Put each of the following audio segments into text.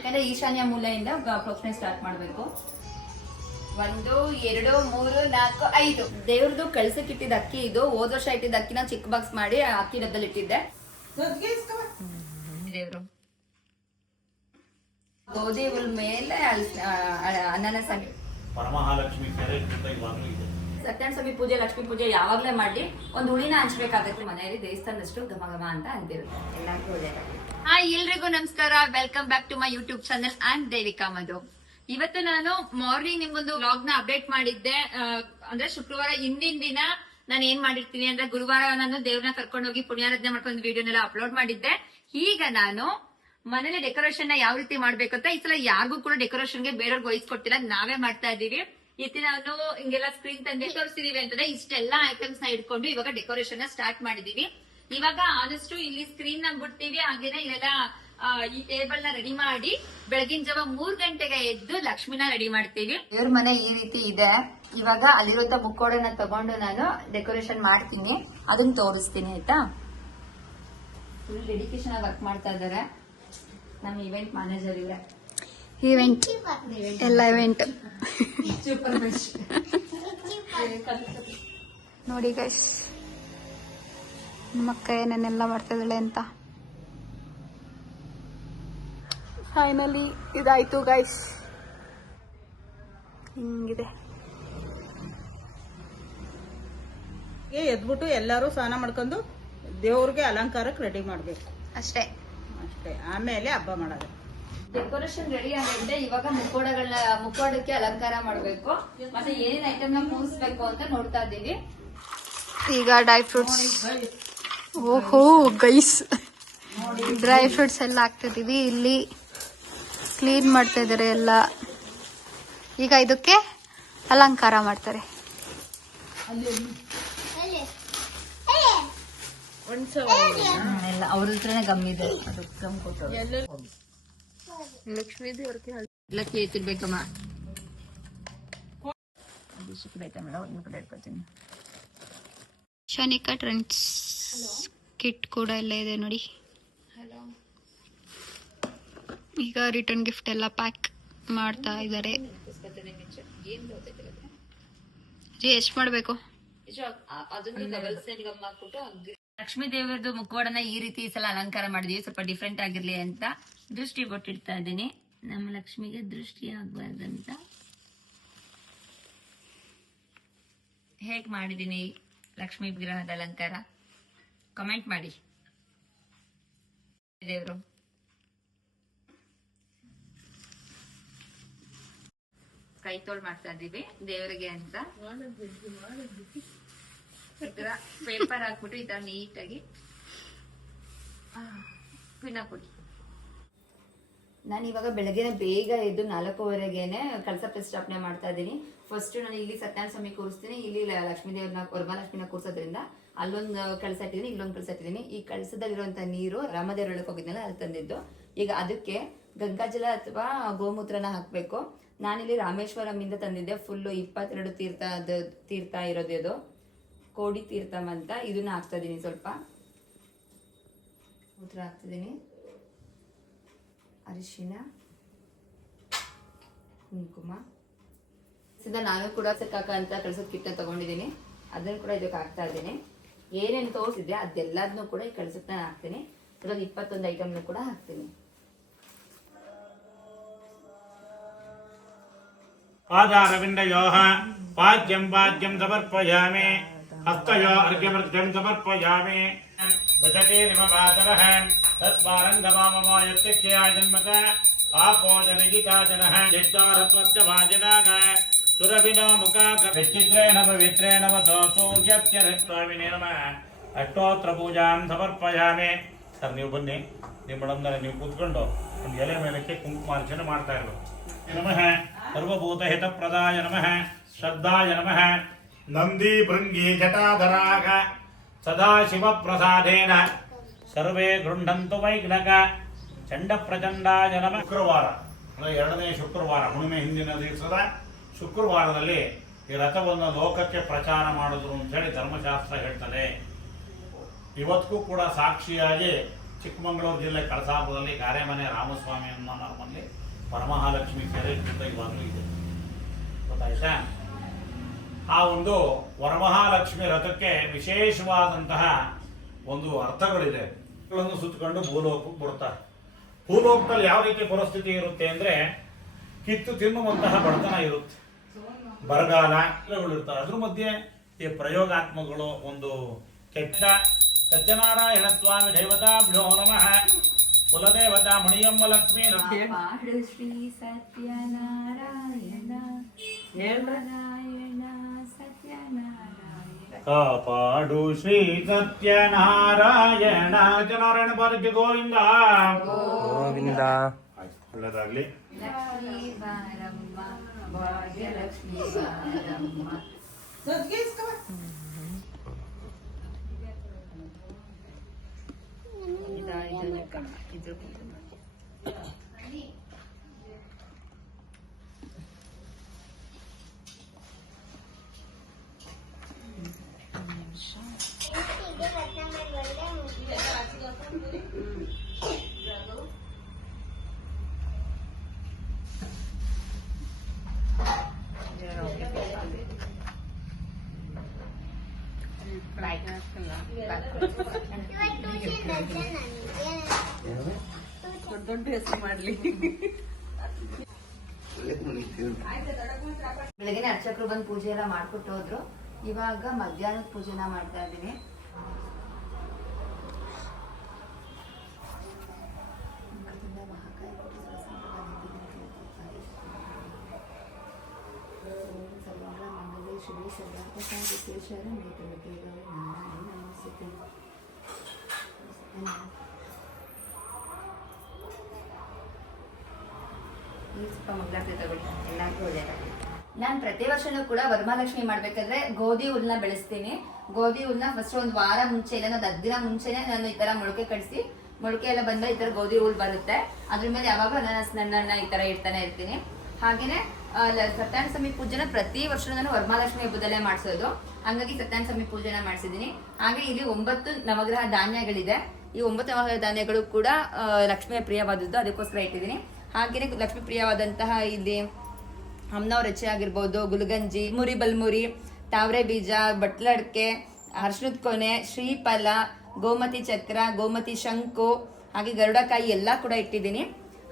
ಯಾಕಂದ್ರೆ ಈಶಾನ್ಯ ಮೂಲೆಯಿಂದ ಪ್ರೋಕ್ಷಣೆ ಸ್ಟಾರ್ಟ್ ಮಾಡಬೇಕು. 1 2 3 4 5 ದೇವ್ರದ್ದು ಕಳ್ಸಕ್ಕೆ ಇಟ್ಟಿದ್ದ ಅಕ್ಕಿ ಇದು. ಹೋದ ವರ್ಷ ಇಟ್ಟಿದ್ದ ಅಕ್ಕಿನ ಚಿಕ್ಕ ಬಾಕ್ಸ್ ಮಾಡಿ ಅಕ್ಕಿ ಡಬ್ಬದಲ್ಲಿ ಇಟ್ಟಿದ್ದೆ. ದೇವ್ರು ಗೋಧಿ ಹುಲ್ ಮೇಲೆ ಅನನ ಸ್ವಾಮಿ ಪರಮಹಾಲಕ್ಷ್ಮಿ ಸತ್ಯನಾರಾಯಣ ಸ್ವಾಮಿ ಪೂಜೆ, ಲಕ್ಷ್ಮೀ ಪೂಜೆ ಯಾವಾಗ್ಲೇ ಮಾಡಿ ಒಂದು ಹುಳಿನ ಹಂಚ್ಬೇಕಾಗತ್ತೆ. ಮನೆಯಲ್ಲಿ ದೇವಸ್ಥಾನದಷ್ಟು ಘಮ ಘಮ ಅಂತ ಅಂತಿರುತ್ತೆ. ಎಲ್ಲರಿಗೂ ಒಳ್ಳೆಯದಾಗಲಿ. ಹಾಯ್, ಎಲ್ರಿಗೂ ನಮಸ್ಕಾರ. Welcome back to my YouTube channel. And Devika Madhu. ಇವತ್ತು ನಾನು ಮಾರ್ನಿಂಗ್ ನಿಮ್ಗೊಂದು ವ್ಲಾಗ್ ನ ಅಪ್ಡೇಟ್ ಮಾಡಿದ್ದೆ. ಅಂದ್ರೆ ಶುಕ್ರವಾರ ಹಿಂದಿನ ದಿನ ನಾನು ಏನ್ ಮಾಡಿರ್ತೀನಿ ಅಂದ್ರೆ, ಗುರುವಾರ ನಾನು ದೇವ್ರನ್ನ ಕರ್ಕೊಂಡು ಹೋಗಿ ಪುಣ್ಯಾರಾಧನೆ ಮಾಡ್ಕೊಂಡು ವಿಡಿಯೋನೆಲ್ಲ ಅಪ್ಲೋಡ್ ಮಾಡಿದ್ದೆ. ಈಗ ನಾನು ಮನೇಲಿ ಡೆಕೋರೇಷನ್ ನ ಯಾವ ರೀತಿ ಮಾಡ್ಬೇಕಂತ, ಈ ಸಲ ಯಾರಿಗೂ ಕೂಡ ಡೆಕೋರೇಷನ್ಗೆ ಬೇರೆಯವ್ರಿಗೆ ವಹಿಸ್ಕೊಟ್ಟಿಲ್ಲ, ನಾವೇ ಮಾಡ್ತಾ ಇದೀವಿ. ಈ ನಾನು ಹಿಂಗೆಲ್ಲ ಸ್ಕ್ರೀನ್ ತಂದೆ ತೋರಿಸಿದೀವಿ ಅಂತಂದ್ರೆ ಇಷ್ಟೆಲ್ಲಾ ಐಟಮ್ಸ್ ನ ಇಟ್ಕೊಂಡು ಇವಾಗ ಡೆಕೋರೇಷನ್ ನ ಸ್ಟಾರ್ಟ್ ಮಾಡಿದೀವಿ. ಇವಾಗ ಆದಷ್ಟು ಇಲ್ಲಿ ಸ್ಕ್ರೀನ್ ನ ಬಿಡ್ತೀವಿ, ಹಾಗೇನೆ ಇಲ್ಲೆಲ್ಲ ಈ ಟೇಬಲ್ ನ ರೆಡಿ ಮಾಡಿ ಬೆಳಗಿನ ಜಾವ 3 ಗಂಟೆಗೆ ಎದ್ದು ಲಕ್ಷ್ಮಿನ ರೆಡಿ ಮಾಡ್ತೀವಿ. ದೇವ್ರ ಮನೆ ಈ ರೀತಿ ಇದೆ. ಇವಾಗ ಅಲ್ಲಿರುವಂತ ಮುಕ್ಕೋಡನ್ನ ತಗೊಂಡು ನಾನು ಡೆಕೋರೇಷನ್ ಮಾಡ್ತೀನಿ, ಅದನ್ನ ತೋರಿಸ್ತೀನಿ ಆಯ್ತಾ. ಫುಲ್ ಡೆಡಿಕೇಶನ್ ಆಗಿ ವರ್ಕ್ ಮಾಡ್ತಾ ಇದಾರೆ ನಮ್ಮ ಇವೆಂಟ್ ಮ್ಯಾನೇಜರ್ ಇವ್ರೆ. ಇವೆಂಟ್ ಎಲ್ಲ ಇವೆಂಟ್ ಸೂಪರ್ ಬೆಸ್ಟ್. ನೋಡಿ ಗೈಸ್, ನಮ್ಮ ಅಕ್ಕ ಏನೇನೆಲ್ಲ ಮಾಡ್ತಿದ್ದಾಳೆ ಅಂತ. ಫೈನಲಿ ಇದಾಯ್ತು ಗೈಸ್, ಹಿಂಗಿದೆ. ಎದ್ಬಿಟ್ಟು ಎಲ್ಲರೂ ಸ್ನಾನ ಮಾಡ್ಕೊಂಡು ದೇವ್ರಿಗೆ ಅಲಂಕಾರಕ್ಕೆ ರೆಡಿ ಮಾಡ್ಬೇಕು ಅಷ್ಟೇ. ಆಮೇಲೆ ಹಬ್ಬ ಮಾಡೋದು. ಡೆಕೋರೇಷನ್ ರೆಡಿ ಆಗಿದೆ. ಇವಾಗ ಮುಕ್ಕೋಡಕ್ಕೆ ಅಲಂಕಾರ ಮಾಡ್ಬೇಕು, ಮತ್ತೆ ಏನೇನ್ ಐಟಮ್ ನ ಕೂರಿಸ್ಬೇಕು ಅಂತ ನೋಡ್ತಾ ಇದ್ದೀವಿ. ಈಗ ಡ್ರೈ ಫ್ರೂಟ್ಸ್, ಓಹೋ ಗೈಸ್, ಡ್ರೈ ಫ್ರೂಟ್ಸ್ ಎಲ್ಲ ಹಾಕ್ತಿದೀವಿ. ಇಲ್ಲಿ ಕ್ಲೀನ್ ಮಾಡ್ತಾ ಇದಾರೆ ಎಲ್ಲ. ಈಗ ಇದಕ್ಕೆ ಅಲಂಕಾರ ಮಾಡ್ತಾರೆ. ಎಲ್ಲ ಅವ್ರ ಹತ್ರನೇ ಗಮ್ ಇದೆ, ಅದು ಗಮ್ ಕೊಟ್ಟು ಲಕ್ಷ್ಮೀ ದೇವ್ರಿಗೆ ಲಕ್ಕಿ ಎತ್ತಿರ್ಬೇಕಮ್ಮ. ಬೇಕಲ್ಲ, ಒಂದು ಕಡೆ ಇಟ್ಕೊತೀನಿ. ಶನಿಕಾ ಟ್ರೆಂಡ್ಸ್ ಕಿಟ್ ಕೂಡ ಎಲ್ಲ ಇದೆ ನೋಡಿ. ಈಗ ರಿಟರ್ನ್ ಗಿಫ್ಟ್ ಎಲ್ಲ ಪ್ಯಾಕ್ ಮಾಡ್ತಾ ಇದ್ದಾರೆ. ಎಷ್ಟು ಮಾಡಬೇಕು? ಲಕ್ಷ್ಮೀ ದೇವರದ್ದು ಮುಖವಾಡನ ಈ ರೀತಿ ಈ ಸಲ ಅಲಂಕಾರ ಮಾಡಿದೀವಿ, ಸ್ವಲ್ಪ ಡಿಫ್ರೆಂಟ್ ಆಗಿರ್ಲಿ ಅಂತ. ದೃಷ್ಟಿ ಕೊಟ್ಟಿಡ್ತಾ ಇದ್ದೀನಿ, ನಮ್ಮ ಲಕ್ಷ್ಮಿಗೆ ದೃಷ್ಟಿ ಆಗ್ಬಾರ್ದಂತ. ಹೇಗ್ ಮಾಡಿದೀನಿ ಲಕ್ಷ್ಮೀ ವಿಗ್ರಹದ ಅಲಂಕಾರ ಕಮೆಂಟ್ ಮಾಡಿ. ದೇವ್ರು ಕೈ ತೋಳ್ ಮಾಡ್ತಾ ಇದೀವಿ ದೇವರಿಗೆ ಅಂತ. ಪೇಪರ್ ಹಾಕ್ಬಿಟ್ಟು ಈ ತರ ನೀಟಾಗಿ ಪಿನ್ನ ಕೊಡಿ. ನಾನು ಇವಾಗ ಬೆಳಗ್ಗೆ ಬೇಗ ಎದ್ದು 4:15ಗೆನೆ ಕಳಸ ಪ್ರತಿಷ್ಠಾಪನೆ ಮಾಡ್ತಾ ಇದ್ದೀನಿ. ಫಸ್ಟ್ ನಾನು ಇಲ್ಲಿ ಸತ್ಯನಾರಾಯಣ ಸ್ವಾಮಿ ಕೂರಿಸ್ತೀನಿ, ಇಲ್ಲಿ ಲಕ್ಷ್ಮೀ ದೇವ್ರನ್ನ ವರಮಹಾಲಕ್ಷ್ಮಿನ ಕೂರಿಸೋದ್ರಿಂದ ಅಲ್ಲೊಂದು ಕಳಸ ಇಟ್ಟಿದ್ದೀನಿ, ಇಲ್ಲೊಂದು ಕಳಸ ಇಟ್ಟಿದ್ದೀನಿ. ಈ ಕಳಸದಲ್ಲಿರುವಂತ ನೀರು ರಾಮದೇವ್ರ ಒಳಗೆ ಹೋಗಿದ್ನಲ್ಲ ಅಲ್ಲಿ ತಂದಿದ್ದು. ಈಗ ಅದಕ್ಕೆ ಗಂಗಾಜಲ ಅಥವಾ ಗೋಮೂತ್ರನ ಹಾಕ್ಬೇಕು. ನಾನಿಲ್ಲಿ ರಾಮೇಶ್ವರಂ ಇಂದ ತಂದಿದ್ದೆ, ಫುಲ್ 22 ತೀರ್ಥ ಇರೋದು, ಇದು ಕೋಡಿ ತೀರ್ಥಂ ಅಂತ. ಇದನ್ನ ಹಾಕ್ತಾ ಇದೀನಿ, ಸ್ವಲ್ಪ ಮೂತ್ರ ಹಾಕ್ತಿದ್ದೀನಿ, ಅರಿಶಿನ, ಕುಂಕುಮ. ನಾನು ಕೂಡ ಸಕ್ಕಾಕ ಅಂತ ಕಳ್ಸೋದ್ ಕಿಟ್ನ ತಗೊಂಡಿದ್ದೀನಿ, ಅದನ್ನು ಕೂಡ ಇದಕ್ಕೆ ಹಾಕ್ತಾ ಇದ್ದೀನಿ. ಏನೇನು ತೋರಿಸಿದ್ದೆ ಅದೆಲ್ಲದನ್ನೂ ಕೂಡ ಈ ಕಳ್ಸಕ್ಕೆ ನಾನು ಹಾಕ್ತೀನಿ. ಇದ್ರಲ್ಲಿ 21 ಐಟಮ್ನು ಕೂಡ ಹಾಕ್ತೀನಿ. ಪಾದಾರವಿಂದಯೋಃ ಪಾದ್ಯಂ ಸಮರ್ಪಯಾಮಿ, ಹಸ್ತಯೋ ಅರ್ಘ್ಯಮರ್ಘ್ಯಂ ಸಮರ್ಪಯಾಮಿ. ವಚಕೇರಿಮ ಮಾತರಃ ತಸ್ಮಾರಂಗಮಾಮಮೋ ಯತ್ಯಖ್ಯಾ ಜನ್ಮತ ಆಪೋ ಜನಗಿತಾ ಜನಃ ಯಜ್ಞಾರತ್ವತ್ಯ ವಾಜನಾಗ ಸುರಭಿನೋ ಮುಖಾಗ ವಿಚಿತ್ರೇಣ ಪವಿತ್ರೇಣ ವದೋ ಸೂರ್ಯತ್ಯ ರಕ್ತಾವಿನೇ ನಮಃ. ಅಷ್ಟೋತ್ರ ಪೂಜಾಂ ಸಮರ್ಪಯಾಮಿ. ಸರ್ ನೀವು ಬನ್ನಿ, ನಿಮ್ಮ ಮೇಡಮ್ನ ನೀವು ಕೂತ್ಕೊಂಡು ಒಂದು ಎಲೆ ಮೇಲಕ್ಕೆ ಕುಂಕುಮಾರ್ಚನೆ ಮಾಡ್ತಾ ಇರಬೇಕು. ನಮಃ ಸರ್ವಭೂತ ಹಿತಪ್ರದಾಯ ನಮಃ ಶ್ರದ್ಧಾಯ ನಮಃ. ನಂದಿ ಭೃಂಗಿ ಜಟಾಧರಾಗ ಸದಾ ಶಿವ ಪ್ರಸಾದೇನ ಸರ್ವೇ ಗೃಹಂತು ವೈಘ್ನಕ ಚಂಡ ಪ್ರಚಂಡಾಯ ನಮಃ. ಶುಕ್ರವಾರ, 2ನೇ ಶುಕ್ರವಾರ, ಹುಣ್ಣಿಮೆ ಹಿಂದಿನ ದಿವಸದ ಶುಕ್ರವಾರದಲ್ಲಿ ಈ ರಥವನ್ನು ಲೋಕಕ್ಕೆ ಪ್ರಚಾರ ಮಾಡಿದ್ರು ಅಂತ ಹೇಳಿ ಧರ್ಮಶಾಸ್ತ್ರ ಹೇಳ್ತದೆ. ಇವತ್ತಿಗೂ ಕೂಡ ಸಾಕ್ಷಿಯಾಗಿ ಚಿಕ್ಕಮಗಳೂರು ಜಿಲ್ಲೆ ಕಳಸಾಪುರದಲ್ಲಿ ಗಾರೆಮನೆ ರಾಮಸ್ವಾಮಿ ಅನ್ನೋ ನಮ್ಮಲ್ಲಿ ವರಮಹಾಲಕ್ಷ್ಮಿ ಕೆರೆ ಜೊತೆ ಇವಾಗಲೂ ಇದೆ, ಗೊತ್ತಾಯ್ತಾ? ಆ ಒಂದು ವರಮಹಾಲಕ್ಷ್ಮಿ ರಥಕ್ಕೆ ವಿಶೇಷವಾದಂತಹ ಒಂದು ಅರ್ಥಗಳಿದೆ. ಗಳನ್ನು ಸುತ್ತಕೊಂಡು ಭೂಲೋಕಕ್ಕೆ ಬರ್ತಾರೆ. ಭೂಲೋಕದಲ್ಲಿ ಯಾವ ರೀತಿ ಪರಿಸ್ಥಿತಿ ಇರುತ್ತೆ ಅಂದ್ರೆ ಕಿತ್ತು ತಿನ್ನುವಂತಹ ಬಡತನ ಇರುತ್ತೆ, ಬರಗಾಲ ಇರ್ತಾರೆ. ಅದ್ರ ಮಧ್ಯೆ ಈ ಪ್ರಯೋಗಾತ್ಮಕಗಳು ಒಂದು ಕೆಟ್ಟ ಸತ್ಯನಾರಾಯಣ ಸ್ವಾಮಿ ದೇವತಾಭ್ಯೋ ನಮಃ ಕುಲದೇವತಾ ಮಣಿಯಮ್ಮ ಲಕ್ಷ್ಮೀ ಪಾಡು ಶ್ರೀ ಸತ್ಯನಾರಾಯಣ ನಾರಾಯಣ ಸತ್ಯನಾರಾಯಣ ಕಾಪಾಡು ಶ್ರೀ ಸತ್ಯನಾರಾಯಣ ಸತ್ಯನಾರಾಯಣ ಪಾದಕ್ಕೆ ಗೋವಿಂದ ಗೋವಿಂದ. ಒಳ್ಳೆದಾಗ್ಲಿ. ಲಕ್ಷ್ಮೀ ಬಾರಮ್ಮ ಭಾಗ್ಯಲಕ್ಷ್ಮೀ ಬಾರಮ್ಮ. ಬೆಳಗ್ಗೆ ಅರ್ಚಕರು ಬಂದು ಪೂಜೆ ಎಲ್ಲ ಮಾಡ್ಕೊಟ್ಟು ಹೋದ್ರು. ಇವಾಗ ಮಧ್ಯಾಹ್ನದ ಪೂಜೆನ ಮಾಡ್ತಾ ಇದ್ದೀನಿ. ಶ್ರೀ ಸರ್ವಾಪಸಾರ ನಾರಾಯಣ ನಮಸ್ತೆ. ಮಂಗಳಾರತಿ ತಗೊಳ್ಳಿ, ಎಲ್ಲರಿಗೂ ಒಳ್ಳೆಯದಾಗಲಿ. ನಾನು ಪ್ರತಿ ವರ್ಷನೂ ಕೂಡ ವರಮಹಾಲಕ್ಷ್ಮಿ ಮಾಡ್ಬೇಕಾದ್ರೆ ಗೋಧಿ ಹುಲ್ನ ಬೆಳೆಸ್ತೀನಿ. ಗೋಧಿ ಹುಲ್ನ ಫಸ್ಟ್ ಒಂದು ವಾರ ಮುಂಚೆ ಇಲ್ಲ ಒಂದು 10 ದಿನ ಮುಂಚೆನೆ ನಾನು ಈ ತರ ಮೊಳಕೆ ಕಡಿಸಿ, ಮೊಳಕೆ ಎಲ್ಲ ಬಂದ ಈ ತರ ಗೋಧಿ ಹುಲ್ ಬರುತ್ತೆ. ಅದ್ರ ಮೇಲೆ ಯಾವಾಗ ನನ್ನ ಈ ತರ ಇಡ್ತಾನೆ ಇರ್ತೀನಿ. ಹಾಗೇನೆ ಸತ್ಯನಾರಾಯಣ ಸ್ವಾಮಿ ಪೂಜೆನ ಪ್ರತಿ ವರ್ಷ ನಾನು ವರಮಹಾಲಕ್ಷ್ಮಿ ಹಬ್ಬದಲ್ಲೇ ಮಾಡಿಸೋದು. ಹಂಗಾಗಿ ಸತ್ಯನಾರಾಯಣ ಸ್ವಾಮಿ ಪೂಜೆನ ಮಾಡಿಸಿದ್ದೀನಿ. ಹಾಗೆ ಇಲ್ಲಿ 9 ನವಗ್ರಹ ಧಾನ್ಯಗಳಿದೆ. ಈ 9 ನವಗ್ರಹ ಧಾನ್ಯಗಳು ಕೂಡ ಲಕ್ಷ್ಮಿಯ ಪ್ರಿಯವಾದದ್ದು, ಅದಕ್ಕೋಸ್ಕರ ಇಟ್ಟಿದ್ದೀನಿ. ಹಾಗೇನೆ ಲಕ್ಷ್ಮೀ ಪ್ರಿಯವಾದಂತಹ ಇಲ್ಲಿ ಅಮ್ನವ್ರ ಹೆಚ್ಚೆ ಆಗಿರ್ಬೋದು, ಗುಲ್ಗಂಜಿ, ಮುರಿ ಬಲ್ಮುರಿ, ತಾವರೆ ಬೀಜ, ಬಟ್ಲಡ್ಕೆ, ಅರ್ಶಿನದ ಕೊನೆ, ಶ್ರೀಫಲ, ಗೋಮತಿ ಚಕ್ರ, ಗೋಮತಿ ಶಂಕು, ಹಾಗೆ ಗರುಡಕಾಯಿ ಎಲ್ಲ ಕೂಡ ಇಟ್ಟಿದ್ದೀನಿ.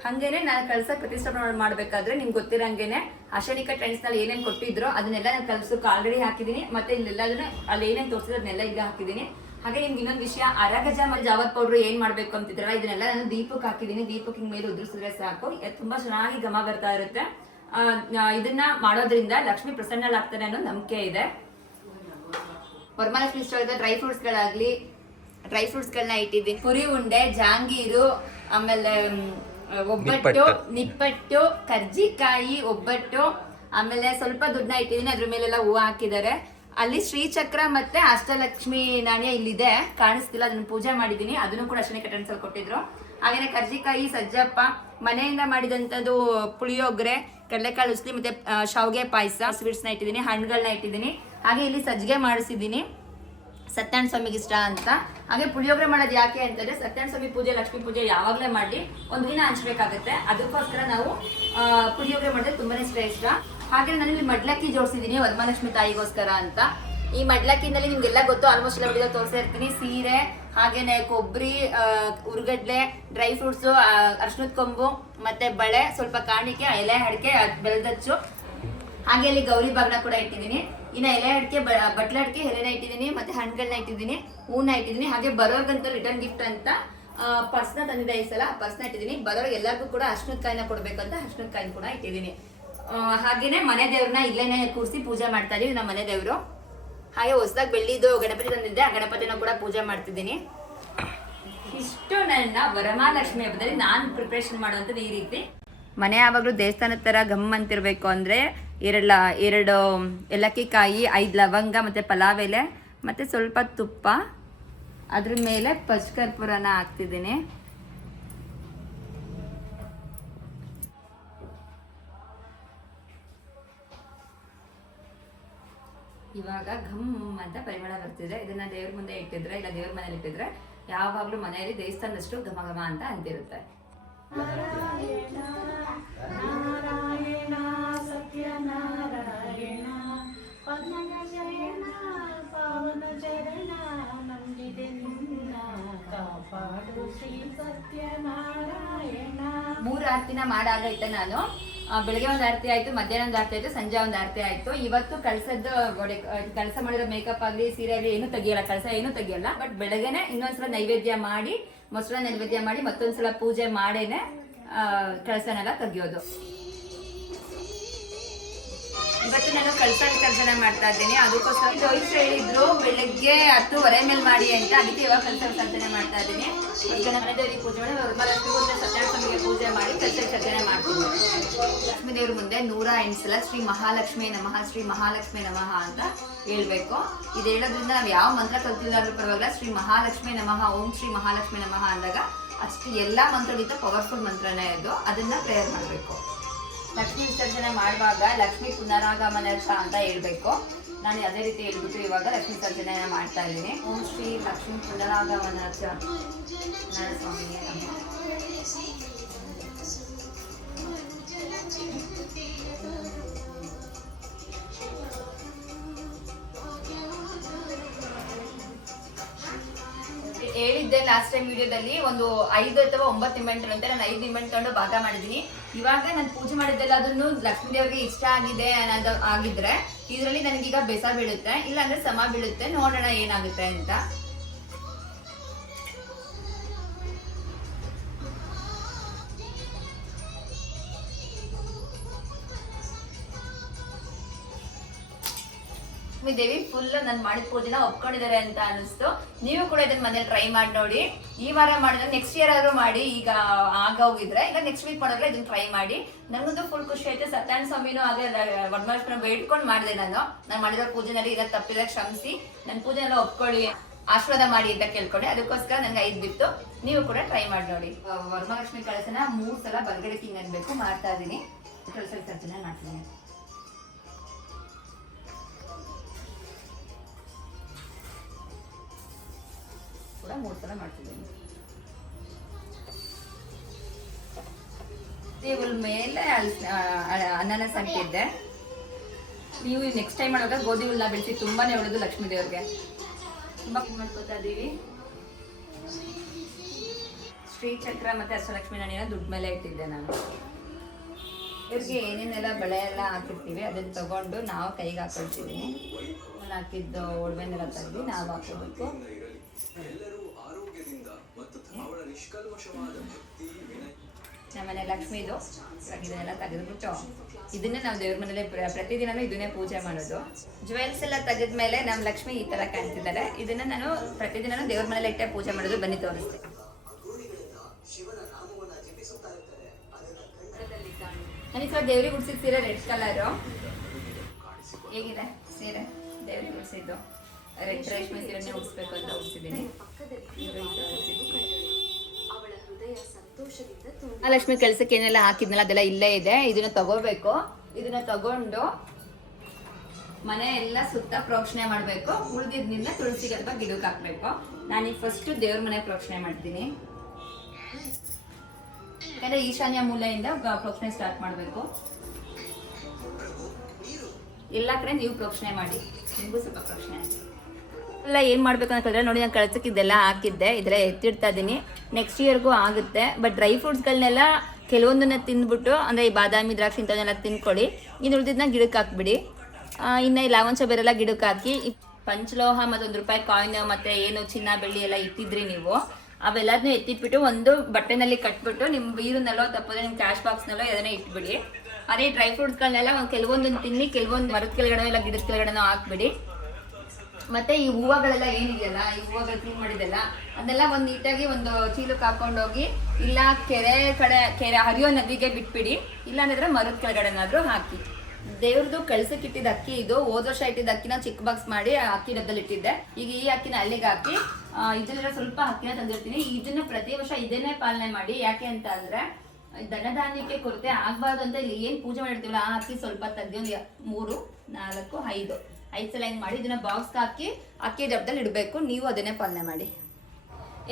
ಹಾಗೇನೆ ನಾನು ಕಳಸ ಪ್ರತಿಷ್ಠಾಪನೆ ಮಾಡ್ಬೇಕಾದ್ರೆ ನಿಮ್ಗೆ ಗೊತ್ತಿರಂಗೇನೆ ಆಷಾಢಿಕ ಟ್ರೆಂಡ್ಸ್ ನಲ್ಲಿ ಏನೇನು ಕೊಟ್ಟಿದ್ರು ಅದನ್ನೆಲ್ಲ ನಾನು ಕಲಸಕ್ಕೆ ಆಲ್ರೆಡಿ ಹಾಕಿದ್ದೀನಿ. ಮತ್ತೆ ಇಲ್ಲೆಲ್ಲದನ್ನ ಅಲ್ಲಿ ಏನೇನು ತೋರಿಸಿದ್ರು ಅದನ್ನೆಲ್ಲ ಈಗ ಹಾಕಿದ್ದೀನಿ. ಹಾಗೆ ನಿಮ್ಗೆ ಇನ್ನೊಂದು ವಿಷಯ, ಅರಗಜ ಮತ್ತು ಜಾವತ್ ಪೌಡ್ರು ಏನ್ ಮಾಡ್ಬೇಕು ಅಂತಿದ್ರಲ್ಲ, ಇದನ್ನೆಲ್ಲ ನಾನು ದೀಪಕ್ಕೆ ಹಾಕಿದ್ದೀನಿ. ದೀಪಕ್ಕೆ ಮೇಲೆ ಉದುರಿಸಿದ್ರೆ ಸಾಕು, ತುಂಬಾ ಚೆನ್ನಾಗಿ ಘಮ ಬರ್ತಾ ಇರುತ್ತೆ. ಇದನ್ನ ಮಾಡೋದ್ರಿಂದ ಲಕ್ಷ್ಮಿ ಪ್ರಸನ್ನಳಾಗ್ತಾರೆ ಅನ್ನೋ ನಂಬಿಕೆ ಇದೆ. ವರಮಹಾಲಕ್ಷ್ಮಿ ಇಷ್ಟವಾದ ಡ್ರೈ ಫ್ರೂಟ್ಸ್ಗಳನ್ನ ಇಟ್ಟಿದ್ದೀನಿ. ಪುರಿ ಉಂಡೆ, ಜಾಂಗೀರು, ಆಮೇಲೆ ಒಬ್ಬಟ್ಟು, ನಿಪ್ಪಟ್ಟು, ಕರ್ಜಿಕಾಯಿ, ಒಬ್ಬಟ್ಟು, ಆಮೇಲೆ ಸ್ವಲ್ಪ ದುಡ್ಡನ್ನ ಇಟ್ಟಿದ್ದೀನಿ. ಅದ್ರ ಮೇಲೆಲ್ಲ ಹೂವು ಹಾಕಿದ್ದಾರೆ. ಅಲ್ಲಿ ಶ್ರೀಚಕ್ರ ಮತ್ತೆ ಅಷ್ಟಲಕ್ಷ್ಮಿ ನಾಣ್ಯ ಇಲ್ಲಿದೆ, ಕಾಣಿಸ್ತಿಲ್ಲ, ಅದನ್ನ ಪೂಜೆ ಮಾಡಿದ್ದೀನಿ. ಅದನ್ನು ಕೂಡ ಅಶ್ವಿನಿ ಕಟನ್ಸ್ ಅಲ್ಲಿ ಕೊಟ್ಟಿದ್ರು. ಹಾಗೇನೆ ಕರ್ಜಿಕಾಯಿ, ಸಜ್ಜಪ್ಪ, ಮನೆಯಿಂದ ಮಾಡಿದಂಥದ್ದು ಪುಳಿಯೋಗರೆ, ಕಡಲೆಕಾಳು ಉಸ್ಲಿ ಮತ್ತೆ ಶಾವ್ಗೆ ಪಾಯಸ, ಸ್ವೀಟ್ಸ್ನ ಇಟ್ಟಿದ್ದೀನಿ. ಹಣ್ಣುಗಳನ್ನ ಇಟ್ಟಿದ್ದೀನಿ. ಹಾಗೆ ಇಲ್ಲಿ ಸಜ್ಜಿಗೆ ಮಾಡಿಸಿದ್ದೀನಿ, ಸತ್ಯನಾರಾಯಣ ಸ್ವಾಮಿಗೆ ಇಷ್ಟ ಅಂತ. ಹಾಗೆ ಪುಳಿಯೋಗರೆ ಮಾಡೋದು ಯಾಕೆ ಅಂತಂದ್ರೆ ಸತ್ಯನಾರಾಯಣ ಸ್ವಾಮಿ ಪೂಜೆ, ಲಕ್ಷ್ಮೀ ಪೂಜೆ ಯಾವಾಗಲೇ ಮಾಡಿ ಒಂದು ದಿನ ಹಂಚ್ಬೇಕಾಗತ್ತೆ. ಅದಕ್ಕೋಸ್ಕರ ನಾವು ಪುಳಿಯೋಗರೆ ಮಾಡಿದ್ರೆ ತುಂಬಾನೇ ಇಷ್ಟ. ಹಾಗೆ ನಾನು ಇಲ್ಲಿ ಮಡ್ಲಕ್ಕಿ ಜೋಡಿಸಿದ್ದೀನಿ ವರಮಹಾಲಕ್ಷ್ಮಿ ತಾಯಿಗೋಸ್ಕರ ಅಂತ. ಈ ಮಡ್ಲಕ್ಕಿನಲ್ಲಿ ನಿಮ್ಗೆಲ್ಲ ಗೊತ್ತು, ಆಲ್ಮೋಸ್ಟ್ ಎಲ್ಲ ವಿಡಿಯೋ ತೋರಿಸ್ತಾ ಇರ್ತೀನಿ. ಸೀರೆ, ಹಾಗೇನೆ ಕೊಬ್ಬರಿ, ಉರ್ಗಡ್ಲೆ, ಡ್ರೈ ಫ್ರೂಟ್ಸು, ಅರ್ಶಿನದ ಕೊಂಬು, ಮತ್ತೆ ಬಳೆ, ಸ್ವಲ್ಪ ಕಾಣಿಕೆ, ಎಲೆ ಅಡಿಕೆ, ಬೆಲ್ದಚ್ಚು, ಹಾಗೆ ಇಲ್ಲಿ ಗೌರಿ ಬಾಗ್ನ ಕೂಡ ಇಟ್ಟಿದ್ದೀನಿ. ಇನ್ನು ಎಲೆ ಅಡಿಕೆ, ಬಟ್ಲಡಿಕೆ, ಎಲೆನ ಇಟ್ಟಿದ್ದೀನಿ, ಮತ್ತೆ ಹಣ್ಣುಗಳನ್ನ ಇಟ್ಟಿದ್ದೀನಿ, ಹೂನ ಇಟ್ಟಿದ್ದೀನಿ. ಹಾಗೆ ಬರೋರ್ಗಂತ ರಿಟರ್ನ್ ಗಿಫ್ಟ್ ಅಂತ ಪರ್ಸ್ನ ತಂದಿದೆ. ಈ ಸಲ ಪರ್ಸ್ನ ಇಟ್ಟಿದ್ದೀನಿ. ಬರೋರ್ಗೆ ಎಲ್ಲರಿಗೂ ಕೂಡ ಅರ್ಶಿನದ ಕಾಯಿನ ಕೊಡ್ಬೇಕಂತ ಅರ್ಶಿನದ ಕಾಯಿನ ಕೂಡ ಇಟ್ಟಿದ್ದೀನಿ. ಹಾಗೇನೆ ಮನೆ ದೇವ್ರನ್ನ ಇಲ್ಲೇನೆ ಕೂರಿಸಿ ಪೂಜೆ ಮಾಡ್ತಾ ಇದೀವಿ, ನಮ್ಮ ಮನೆ ದೇವರು. ಹಾಗೆ ಹೊಸದಾಗಿ ಬೆಳ್ಳಿದು ಗಣಪತಿ ತಂದಿದ್ದೆ, ಆ ಗಣಪತಿನ ಕೂಡ ಪೂಜೆ ಮಾಡ್ತಿದ್ದೀನಿ. ಇಷ್ಟು ನನ್ನ ವರಮಹಾಲಕ್ಷ್ಮಿ ಹಬ್ಬದಲ್ಲಿ ನಾನು ಪ್ರಿಪರೇಷನ್ ಮಾಡುವಂಥದ್ದು ಈ ರೀತಿ. ಮನೆ ಯಾವಾಗಲೂ ದೇವಸ್ಥಾನದ ಥರ ಗಮ್ ಅಂತಿರ್ಬೇಕು ಅಂದರೆ ಎರಡು ಏಲಕ್ಕಿ ಕಾಯಿ, 5 ಲವಂಗ ಮತ್ತು ಪಲಾವ್ ಎಲೆ ಮತ್ತು ಸ್ವಲ್ಪ ತುಪ್ಪ, ಅದ್ರ ಮೇಲೆ ಪಚ್ಕರ್ಪೂರನ ಹಾಕ್ತಿದ್ದೀನಿ. ಇವಾಗ ಘಮ್ ಅಂತ ಪರಿಮಳ ಬರ್ತಿದೆ. ಇದನ್ನ ದೇವ್ರ ಮುಂದೆ ಇಟ್ಟಿದ್ರೆ, ಇಲ್ಲ ದೇವ್ರ ಮನೇಲಿ ಇಟ್ಟಿದ್ರೆ ಯಾವಾಗ್ಲೂ ಮನೆಯಲ್ಲಿ ದೇವಸ್ಥಾನದಷ್ಟು ಘಮ ಘಮ ಅಂತ ಅಂತಿರುತ್ತೆ. ನಾರಾಯಣ ನಾರಾಯಣ ಸತ್ಯನಾರಾಯಣ ಪದ್ಮಜಯನ ಪಾವನ ಚರಣ ನಂಬಿದೆ ನಿನ್ನ ಕಾಪಾಡು ಶ್ರೀ ಸತ್ಯನಾರಾಯಣ. 3 ಆರತಿನ ಮಾಡಾಗೈತೆ ನಾನು. ಬೆಳಗ್ಗೆ ಒಂದು ಆರತಿ ಆಯ್ತು, ಮಧ್ಯಾಹ್ನ ಒಂದು ಆರತಿ ಆಯ್ತು, ಸಂಜೆ ಒಂದು ಆರತಿ ಆಯ್ತು. ಇವತ್ತು ಕಳಸದ ಕಳಸ ಮಾಡಿರೋ ಮೇಕಪ್ ಆಗಲಿ ಸೀರೆ ಆಗಲಿ ಏನು ತೆಗಿಯಲ್ಲ, ಕಳಸ ಏನು ತೆಗಿಯಲ್ಲ. ಬಟ್ ಬೆಳಗ್ಗೆನೆ ಇನ್ನೊಂದ್ಸಲ ನೈವೇದ್ಯ ಮಾಡಿ, ಮೊಸರ ನೈವೇದ್ಯ ಮಾಡಿ ಮತ್ತೊಂದ್ಸಲ ಪೂಜೆ ಮಾಡೇನೆ ಕಳಸನೆಲ್ಲ ತೆಗಿಯೋದು. ಇವತ್ತು ನಾನು ಕಳಸ ವಿಸರ್ಜನೆ ಮಾಡ್ತಾ ಇದ್ದೀನಿ. ಅದಕ್ಕೋಸ್ಕರ ಜೋಯಿಸ್ ಹೇಳಿದ್ರು ಬೆಳಗ್ಗೆ 10:30 ಮೇಲೆ ಮಾಡಿ ಅಂತ, ಅದಕ್ಕೆ ಇವಾಗ ಕಳಸ ವಿಸರ್ಜನೆ ಮಾಡ್ತಾ ಇದ್ದೀನಿ. ಮನೆದೇವರಿಗೆ ಪೂಜೆ ಮಾಡಿ, ವರಮಹಾಲಕ್ಷ್ಮಿ ಸತ್ಯನಾರಾಯಣ ಪೂಜೆ ಮಾಡಿ ಕಳಸ ವಿಸರ್ಜನೆ ಮಾಡ್ತೀನಿ. ಲಕ್ಷ್ಮೀ ದೇವ್ರ ಮುಂದೆ 108 ಸಲ ಶ್ರೀ ಮಹಾಲಕ್ಷ್ಮಿ ನಮಃ ಶ್ರೀ ಮಹಾಲಕ್ಷ್ಮಿ ನಮಃ ಅಂತ ಹೇಳ್ಬೇಕು. ಇದು ಹೇಳೋದ್ರಿಂದ ನಾವು ಯಾವ ಮಂತ್ರ ಕಲ್ತಿಲ್ಲಾದ್ರೂ ಪರವಾಗಿಲ್ಲ, ಶ್ರೀ ಮಹಾಲಕ್ಷ್ಮಿ ನಮಃ ಓಂ ಶ್ರೀ ಮಹಾಲಕ್ಷ್ಮಿ ನಮಃ ಅಂದಾಗ ಅಷ್ಟು ಎಲ್ಲ ಮಂತ್ರಗಿಂತ ಪವರ್ಫುಲ್ ಮಂತ್ರನೇ ಇದು, ಅದನ್ನ ಪ್ರೇಯರ್ ಮಾಡಬೇಕು. ಲಕ್ಷ್ಮೀ ವಿಸರ್ಜನೆ ಮಾಡುವಾಗ ಲಕ್ಷ್ಮೀ ಪುನರಾಗಮನ ಅಂತ ಹೇಳ್ಬೇಕು. ನಾನು ಅದೇ ರೀತಿ ಹೇಳ್ಬಿಟ್ಟು ಇವಾಗ ಲಕ್ಷ್ಮೀ ವಿಸರ್ಜನೆ ಮಾಡ್ತಾ ಇದ್ದೀನಿ. ಓಂ ಶ್ರೀ ಲಕ್ಷ್ಮೀ ಪುನರಾಗಮನ ಸ್ವಾಮಿಗೆ ನಮಃ. ಹೇಳಿದ್ದೆ ಲಾಸ್ಟ್ ಟೈಮ್ ವಿಡಿಯೋದಲ್ಲಿ ಒಂದು 5 ಅಥವಾ 9 ನಿಂಬೆಹಣ್ಣು ಅಂತ, ನಾನು 5 ನಿಂಬೆಹಣ್ಣು ತಗೊಂಡು ಭಾಗ ಮಾಡಿದ್ದೀನಿ. ಇವಾಗ ನಾನು ಪೂಜೆ ಮಾಡಿದ್ದೆಲ್ಲ ಅದನ್ನು ಲಕ್ಷ್ಮೀ ದೇವರಿಗೆ ಇಷ್ಟ ಆಗಿದೆ ಅನ್ನೋದು ಆಗಿದ್ರೆ ಇದರಲ್ಲಿ ನನಗೀಗ ಬೆಸ ಬೀಳುತ್ತೆ, ಇಲ್ಲ ಅಂದ್ರೆ ಸಮ ಬೀಳುತ್ತೆ. ನೋಡೋಣ ಏನಾಗುತ್ತೆ ಅಂತ. ದೇವಿ ಫುಲ್ ನಾನು ಮಾಡಿದ ಪೂಜೆನ ಒಪ್ಕೊಂಡಿದ್ದಾರೆ ಅಂತ ಅನಿಸ್ತು. ನೀವು ಕೂಡ ಇದನ್ನ ಮನೇಲಿ ಟ್ರೈ ಮಾಡಿ ನೋಡಿ. ಈ ವಾರ ಮಾಡಿದ್ರೆ ನೆಕ್ಸ್ಟ್ ಇಯರ್ ಆದ್ರೂ ಮಾಡಿ. ಈಗ ಆಗೋಗಿದ್ರೆ ಈಗ ನೆಕ್ಸ್ಟ್ ವೀಕ್ ಮಾಡಿದ್ರೆ ಇದನ್ನ ಟ್ರೈ ಮಾಡಿ. ನನಗಂತೂ ಫುಲ್ ಖುಷಿ ಆಯ್ತು. ಸತ್ಯನಾರಾಯಣ ಸ್ವಾಮಿನೂ ಹಾಗೆ ವರಮಹಾಲಕ್ಷ್ಮಿ ಬೇಡ್ಕೊಂಡು ಮಾಡಿದೆ. ನಾನು ಮಾಡಿರೋ ಪೂಜೆನಲ್ಲಿ ಈಗ ತಪ್ಪಿದ್ರೆ ಕ್ಷಮಿಸಿ, ನನ್ನ ಪೂಜೆನೆಲ್ಲ ಒಪ್ಕೊಳ್ಳಿ, ಆಶೀರ್ವಾದ ಮಾಡಿ ಅಂತ ಕೇಳ್ಕೊಂಡೆ. ಅದಕ್ಕೋಸ್ಕರ ನನಗೆ 5 ಬಿತ್ತು. ನೀವು ಕೂಡ ಟ್ರೈ ಮಾಡಿ ನೋಡಿ. ವರಮಹಾಲಕ್ಷ್ಮಿ ಕಳಸನ 3 ಸಲ ಬಲಗಡೆ ಕಿಂಗ್ ಅನ್ಬೇಕು ಮಾಡ್ತಾ ಇದೀನಿ. ಕಳಸ ವಿಸರ್ಜನೆ ಮಾಡ್ತೀನಿ. ಕೂಡ 3 ಸಲ ಮಾಡ್ತಿದ್ದೀನಿ. ದೇವ್ರ ಮೇಲೆ ಅನಾನಸ್ ಹಾಕಿದ್ದೆ. ನೀವು ನೆಕ್ಸ್ಟ್ ಟೈಮ್ ಮಾಡುವಾಗ ಗೋಧಿ ಹುಲ್ಲ ಬೆಳೆಸಿ ತುಂಬಾನೇ ಒಳ್ಳೆದು ಲಕ್ಷ್ಮೀ ದೇವ್ರಿಗೆ. ತುಂಬಾ ಮಾಡ್ಕೋತಾ ಇದೀವಿ. ಶ್ರೀ ಚಕ್ರ ಮತ್ತೆ ಅಷ್ಟಲಕ್ಷ್ಮಿ ನಾಣ್ಯನ ದುಡ್ಡು ಮೇಲೆ ಇಟ್ಟಿದ್ದೆ ನಾನು. ಇವ್ರಿಗೆ ಏನೇನೆಲ್ಲ ಬಳೆ ಎಲ್ಲ ಹಾಕಿರ್ತೀವಿ ಅದನ್ನ ತಗೊಂಡು ನಾವು ಕೈಗೆ ಹಾಕೊಳ್ತಿದ್ದೀನಿ. ನಾನು ಹಾಕಿದ್ದು ಒಡವೆನೆಲ್ಲ ತೆಗೆದು ನಾವು ಹಾಕೋಬೇಕು. ನಮ್ಮನೆ ಲಕ್ಷ್ಮೀದು ಇದನ್ನೆಲ್ಲ ತೆಗೆದ್ಬಿಟ್ಟು ಇದನ್ನೇ ನಾವು ದೇವ್ರ ಮನೇಲಿ ಪ್ರತಿದಿನನೂ ಇದನ್ನೇ ಪೂಜೆ ಮಾಡೋದು. ಜ್ಯುವೆಲ್ಸ್ ಎಲ್ಲ ತೆಗೆದ್ಮೇಲೆ ನಮ್ಮ ಲಕ್ಷ್ಮಿ ಈ ತರ ಕಾಣ್ತಿದ್ದಾರೆ. ಇದನ್ನ ನಾನು ಪ್ರತಿದಿನನೂ ದೇವ್ರ ಮನೇಲಿ ಇಟ್ಟೆ ಪೂಜೆ ಮಾಡೋದು. ಬನ್ನಿ ತೋರಿಸ್ತೆ. ನನಗೆ ಸರ್ ದೇವ್ರಿಗೆ ಉಡ್ಸಿದ ಸೀರೆ ರೆಡ್ ಕಲರು ಹೇಗಿದೆ ಸೀರೆ. ದೇವ್ರಿಗೆ ಉಡ್ಸಿದ್ದು ರೆಡ್ ರೇಷ್ಮೆ ಸೀರೆನೇ ಉಡ್ಸ್ಬೇಕು ಅಂತ ಉಡ್ಸಿದ್ದೀನಿ. ಲಕ್ಷ್ಮಿ ಕೆಲಸಕ್ಕೆ ಏನೆಲ್ಲ ಹಾಕಿದ್ನಲ್ಲ ಅದೆಲ್ಲ ಇಲ್ಲೇ ಇದೆ. ಇದನ್ನ ತಗೋಬೇಕು. ಇದನ್ನ ತಗೊಂಡು ಮನೆ ಎಲ್ಲ ಸುತ್ತ ಪ್ರೋಕ್ಷಣೆ ಮಾಡಬೇಕು. ಉಳಿದಿದ್ನಿಂದ ತುಳಸಿಗೆ ಅಥವಾ ಗಿಡಕ್ಕೆ ಹಾಕ್ಬೇಕು. ನಾನೀಗ ಫಸ್ಟ್ ದೇವ್ರ ಮನೆ ಪ್ರೋಕ್ಷಣೆ ಮಾಡ್ತೀನಿ. ಯಾಕಂದ್ರೆ ಈಶಾನ್ಯ ಮೂಲೆಯಿಂದ ಪ್ರೋಕ್ಷಣೆ ಸ್ಟಾರ್ಟ್ ಮಾಡಬೇಕು. ಎಲ್ಲ ಕಡೆ ನೀವು ಪ್ರೋಕ್ಷಣೆ ಮಾಡಿ, ನಿಮಗೂ ಸ್ವಲ್ಪ ಪ್ರೋಕ್ಷಣೆ ಎಲ್ಲ ಏನು ಮಾಡಬೇಕು ಅಂತ ಹೇಳಿದ್ರೆ ನೋಡಿ, ನಾನು ಕಳಸಕ್ಕೆ ಇದೆಲ್ಲ ಹಾಕಿದ್ದೆ, ಇದೆಲ್ಲ ಎತ್ತಿಡ್ತಾ ಇದ್ದೀನಿ. ನೆಕ್ಸ್ಟ್ ಇಯರ್ಗೂ ಆಗುತ್ತೆ. ಬಟ್ ಡ್ರೈ ಫ್ರೂಟ್ಸ್ಗಳನ್ನೆಲ್ಲ ಕೆಲವೊಂದನ್ನ ತಿಂದ್ಬಿಟ್ಟು, ಅಂದರೆ ಈ ಬಾದಾಮಿ ದ್ರಾಕ್ಷಿ ಇಂಥವನ್ನೆಲ್ಲ ತಿನ್ಕೊಳ್ಳಿ. ಇನ್ನು ಉಳಿದಿದ್ದನ್ನ ಗಿಡಕ್ಕೆ ಹಾಕ್ಬಿಡಿ. ಇನ್ನು ಈ ಲಾವಂಚ ಬೇರೆಲ್ಲ ಗಿಡಕ್ಕೆ ಹಾಕಿ. ಪಂಚಲೋಹ ಮತ್ತು ₹1 ಕಾಯಿನ್ ಮತ್ತು ಏನು ಚಿನ್ನ ಬೆಳ್ಳಿ ಎಲ್ಲ ಇಟ್ಟಿದ್ರಿ ನೀವು, ಅವೆಲ್ಲದನ್ನೂ ಎತ್ತಿಟ್ಬಿಟ್ಟು ಒಂದು ಬಟ್ಟೆನಲ್ಲಿ ಕಟ್ಬಿಟ್ಟು ನಿಮ್ಮ ಬೀರುನಲ್ಲೋ ತಪ್ಪದೆ ನಿಮ್ಮ ಕ್ಯಾಶ್ ಬಾಕ್ಸ್ನಲ್ಲೋ ಅದನ್ನೇ ಇಟ್ಬಿಡಿ. ಅದೇ ಡ್ರೈ ಫ್ರೂಟ್ಸ್ಗಳನ್ನೆಲ್ಲ ಒಂದು ಕೆಲವೊಂದನ್ನು ತಿನ್ನಿ, ಕೆಲವೊಂದು ಮರದ ಕೆಳಗಡೆ ಇಲ್ಲ ಗಿಡದ ಕೆಳಗಡೆನೋ ಹಾಕ್ಬಿಡಿ. ಮತ್ತೆ ಈ ಹೂವುಗಳೆಲ್ಲ ಏನಿದೆಯಲ್ಲ, ಈ ಹೂವುಗಳು ಕ್ಲೀನ್ ಮಾಡಿದೆಲ್ಲ ಅದೆಲ್ಲ ಒಂದು ನೀಟಾಗಿ ಒಂದು ಚೀಲಕ್ಕೆ ಹಾಕೊಂಡೋಗಿ, ಇಲ್ಲ ಕೆರೆ ಹರಿಯೋ ನದಿಗೆ ಬಿಟ್ಬಿಡಿ. ಇಲ್ಲಾಂದ್ರೆ ಮರದ ಕೆಳಗಡೆನಾದ್ರೂ ಹಾಕಿ. ದೇವ್ರದ್ದು ಕಳ್ಸಕ್ಕೆ ಇಟ್ಟಿದ್ದ ಅಕ್ಕಿ ಇದು. ಹೋದ ವರ್ಷ ಇಟ್ಟಿದ್ದ ಅಕ್ಕಿನ ಚಿಕ್ಕ ಬಾಕ್ಸ್ ಮಾಡಿ ಅಕ್ಕಿ ಡಬ್ಬದಲ್ಲಿ ಇಟ್ಟಿದ್ದೆ. ಈಗ ಈ ಅಕ್ಕಿನ ಅಲ್ಲಿಗೆ ಹಾಕಿ ಇದೆಲ್ಲ ಸ್ವಲ್ಪ ಅಕ್ಕಿನ ತಂದಿರ್ತೀನಿ. ಇದನ್ನ ಪ್ರತಿ ವರ್ಷ ಇದನ್ನೇ ಪಾಲನೆ ಮಾಡಿ. ಯಾಕೆ ಅಂತ ಅಂದ್ರೆ ಧನಧಾನ್ಯಕ್ಕೆ ಕೊರತೆ ಆಗ್ಬಾರ್ದು ಅಂತ ಇಲ್ಲಿ ಏನ್ ಪೂಜೆ ಮಾಡಿರ್ತೀವಲ್ಲ ಆ ಅಕ್ಕಿ ಸ್ವಲ್ಪ ತೆಗ್ದು 3, 4, 5 ಸಲ ಹಿಂಗ್ ಮಾಡಿ ಇದನ್ನ ಬಾಕ್ಸ್ ಹಾಕಿ ಅಕ್ಕಿ ಡಬ್ಬದಲ್ಲಿ ಇಡಬೇಕು. ನೀವು ಅದನ್ನೇ ಪಾಲನೆ ಮಾಡಿ.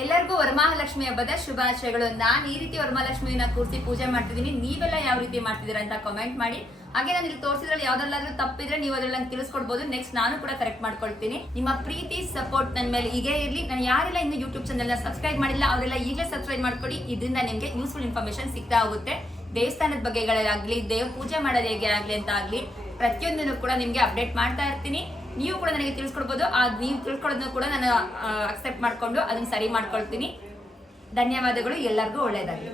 ಎಲ್ಲರಿಗೂ ವರಮಹಾಲಕ್ಷ್ಮಿ ಹಬ್ಬದ ಶುಭಾಶಯಗಳು. ನಾನು ಈ ರೀತಿ ವರಮಹಾಲಕ್ಷ್ಮಿನ ಕೂರಿಸಿ ಪೂಜೆ ಮಾಡ್ತಿದ್ದೀನಿ. ನೀವೆಲ್ಲ ಯಾವ ರೀತಿ ಮಾಡ್ತಿದ್ದೀರಾ ಅಂತ ಕಾಮೆಂಟ್ ಮಾಡಿ. ಹಾಗೆ ನಾನು ಇಲ್ಲಿ ತೋರಿಸಿದ್ರಲ್ಲಿ ಯಾವ್ದ್ರಲ್ಲಾದ್ರೂ ತಪ್ಪಿದ್ರೆ ನೀವು ಅದ್ರಲ್ಲಿ ನಂಗೆ ತಿಳಿಸ್ಕೊಡ್ಬೋದು. ನೆಕ್ಸ್ಟ್ ನಾನು ಕೂಡ ಕರೆಕ್ಟ್ ಮಾಡ್ಕೊಳ್ತೀನಿ. ನಿಮ್ಮ ಪ್ರೀತಿ ಸಪೋರ್ಟ್ ನನ್ನ ಮೇಲೆ ಹೀಗೆ ಇರಲಿ. ನಾನು ಯಾರೆಲ್ಲ ಇನ್ನು ಯೂಟ್ಯೂಬ್ ಚಾನಲ್ ಸಬ್ಸ್ಕ್ರೈಬ್ ಮಾಡಿಲ್ಲ ಅವರೆಲ್ಲ ಈಗಲೇ ಸಬ್ಸ್ಕ್ರೈಬ್ ಮಾಡ್ಕೊಡಿ. ಇದರಿಂದ ನಿಮಗೆ ಯೂಸ್ಫುಲ್ ಇನ್ಫಾರ್ಮೇಶನ್ ಸಿಗ್ತಾ ಹೋಗುತ್ತೆ. ದೇವಸ್ಥಾನದ ಬಗ್ಗೆಗಳಾಗ್ಲಿ, ದೇವ್ ಪೂಜೆ ಮಾಡೋದು ಹೇಗೆ ಆಗ್ಲಿ ಅಂತ ಆಗ್ಲಿ ಪ್ರತಿಯೊಂದನ್ನು ಕೂಡ ನಿಮ್ಗೆ ಅಪ್ಡೇಟ್ ಮಾಡ್ತಾ ಇರ್ತೀನಿ. ನೀವು ಕೂಡ ನನಗೆ ತಿಳಿಸ್ಕೊಡ್ಬೋದು. ನೀವು ತಿಳ್ಕೊಳ್ಳೋದನ್ನು ಕೂಡ ನಾನು ಅಕ್ಸೆಪ್ಟ್ ಮಾಡ್ಕೊಂಡು ಅದನ್ನ ಸರಿ ಮಾಡ್ಕೊಳ್ತೀನಿ. ಧನ್ಯವಾದಗಳು. ಎಲ್ಲರಿಗೂ ಒಳ್ಳೇದಾಗಲಿ.